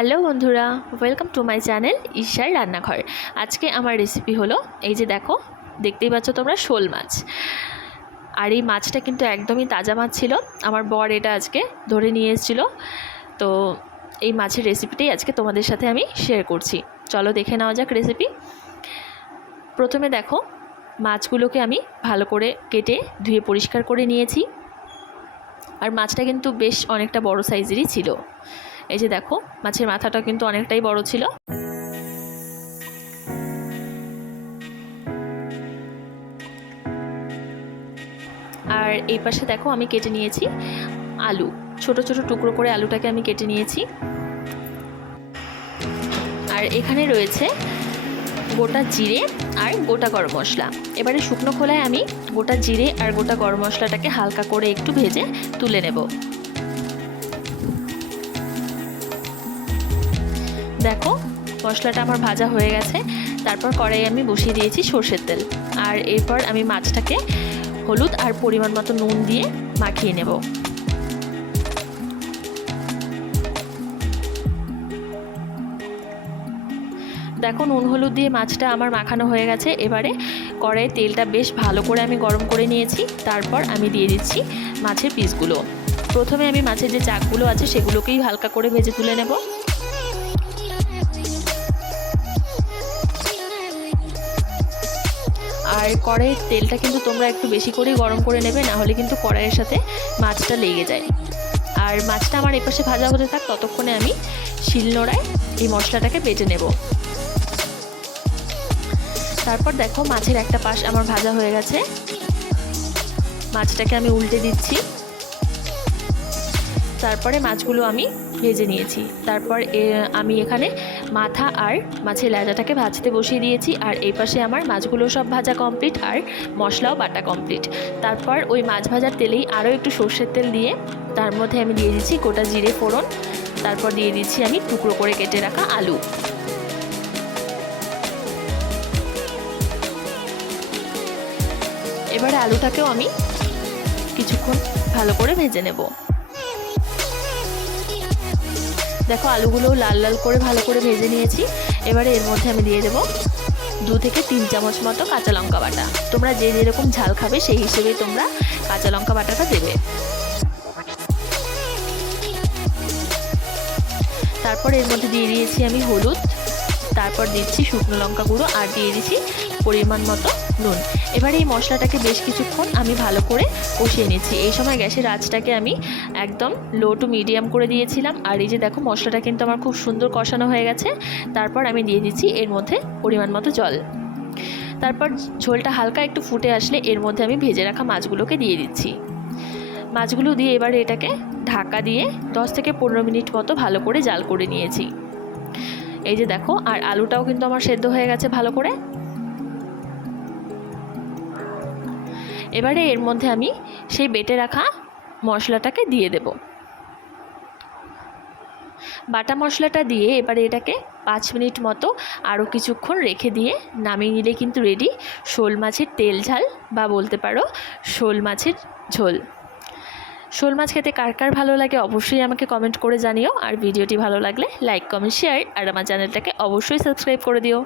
Hello বন্ধুরা welcome to my channel ঈশার রান্নাঘর। আজকে আমার রেসিপি হলো, এই যে দেখো, দেখতেই পাচ্ছ তোমরা শোল মাছ। আর এই মাছটা কিন্তু একদমই তাজা মাছ ছিল। আমার বর এটা আজকে ধরে নিয়ে এসেছিল। তো এই মাছের রেসিপিটাই আজকে তোমাদের সাথে আমি শেয়ার করছি। চলো দেখে নেওয়া যাক রেসিপি প্রথমে দেখো, মাছগুলোকে আমি ভালো করে কেটে ধুয়ে পরিষ্কার করে নিয়েছি। আর মাছটা কিন্তু বেশ অনেকটা বড় সাইজেরই ছিল। এই যে দেখো, মাছের মাথাটা কিন্তু অনেকটাই বড় ছিল। আর এই পাশে দেখো, আমি কেটে নিয়েছি আলু। ছোট ছোট টুকরো করে আলুটাকে আমি কেটে নিয়েছি। আর এখানে রয়েছে গোটা জিরে আর গোটা গরম মশলা। এবারে শুকনো খোলায় আমি গোটা জিরে আর গোটা গরম মশলাটাকে হালকা করে একটু ভেজে তুলে নেব। দেখো, মশলাটা আমার ভাজা হয়ে গেছে। তারপর কড়াই আমি বসিয়ে দিয়েছি সর্ষের তেল। আর এরপর আমি মাছটাকে হলুদ আর পরিমাণ মতো নুন দিয়ে মাখিয়ে নেব। দেখো, নুন, হলুদ দিয়ে মাছটা আমার মাখানো হয়ে গেছে। এবারে কড়াইয়ে তেলটা বেশ ভালো করে আমি গরম করে নিয়েছি। তারপর আমি দিয়ে দিচ্ছি মাছের পিসগুলো। প্রথমে আমি মাছের যে চাকগুলো আছে, সেগুলোকেই হালকা করে ভেজে তুলে নেব। আর কড়াইয়ের তেলটা কিন্তু তোমরা একটু বেশি করেই গরম করে নেবে, না হলে কিন্তু কড়াইয়ের সাথে মাছটা লেগে যায়। আর মাছটা আমার এপাশে ভাজা হতে থাক, ততক্ষণে আমি শিলনোড়ায় এই মশলাটাকে বেটে নেব। তারপর দেখো মাছের একটা পাশ আমার ভাজা হয়ে গেছে। মাছটাকে আমি উল্টে দিচ্ছি। তারপরে মাছগুলো আমি ভেজে নিয়েছি। তারপর আমি এখানে মাথা আর মাছের লেজাটাকে ভাজতে বসিয়ে দিয়েছি। আর এই পাশে আমার মাছগুলো সব ভাজা কমপ্লিট আর মশলাও বাটা কমপ্লিট তারপর ওই মাছ ভাজার তেলেই আরও একটু সর্ষের তেল দিয়ে তার মধ্যে আমি দিয়ে দিচ্ছি গোটা জিরে ফোড়ন। তারপর দিয়ে দিচ্ছি আমি টুকরো করে কেটে রাখা আলু। এবারে আলুটাকেও আমি কিছুক্ষণ ভালো করে ভেজে নেব। দেখো, আলুগুলোও লাল লাল করে ভালো করে ভেজে নিয়েছি। এবারে এর মধ্যে আমি দিয়ে দেবো দু থেকে তিন চামচ মতো কাঁচা লঙ্কা বাটা। তোমরা যে যেরকম ঝাল খাবে, সেই হিসেবেই তোমরা কাঁচা লঙ্কা বাটাটা দেবে। তারপর এর মধ্যে দিয়ে দিয়েছি আমি হলুদ। তারপর দিচ্ছি শুকনো লঙ্কা গুঁড়ো আর দিয়ে দিচ্ছি পরিমাণ মতো নুন। এবার এই মশলাটাকে বেশ কিছুক্ষণ আমি ভালো করে কষিয়ে নিচ্ছি। এই সময় গ্যাসের আঁচটাকে আমি একদম লো টু মিডিয়াম করে দিয়েছিলাম। আর এই যে দেখো, মশলাটা কিন্তু আমার খুব সুন্দর কষানো হয়ে গেছে। তারপর আমি দিয়ে দিচ্ছি এর মধ্যে পরিমাণ মতো জল। তারপর ঝোলটা হালকা একটু ফুটে আসলে এর মধ্যে আমি ভেজে রাখা মাছগুলোকে দিয়ে দিচ্ছি। মাছগুলো দিয়ে এবার এটাকে ঢাকা দিয়ে 10 থেকে পনেরো মিনিট মতো ভালো করে জাল করে নিয়েছি। এই যে দেখো, আর আলুটাও কিন্তু আমার সেদ্ধ হয়ে গেছে ভালো করে। এবারে এর মধ্যে আমি সেই বেটে রাখা মশলাটাকে দিয়ে দেব। বাটা মশলাটা দিয়ে এবারে এটাকে পাঁচ মিনিট মতো আরও কিছুক্ষণ রেখে দিয়ে নামিয়ে নিলে কিন্তু রেডি শোল মাছের তেল ঝাল বা বলতে পারো শোল মাছের ঝোল। শোল মাছ খেতে কার কার ভালো লাগে অবশ্যই আমাকে কমেন্ট করে জানিও। আর ভিডিওটি ভালো লাগলে লাইক কমেন্ট শেয়ার আর আমার চ্যানেলটাকে অবশ্যই সাবস্ক্রাইব করে দিও।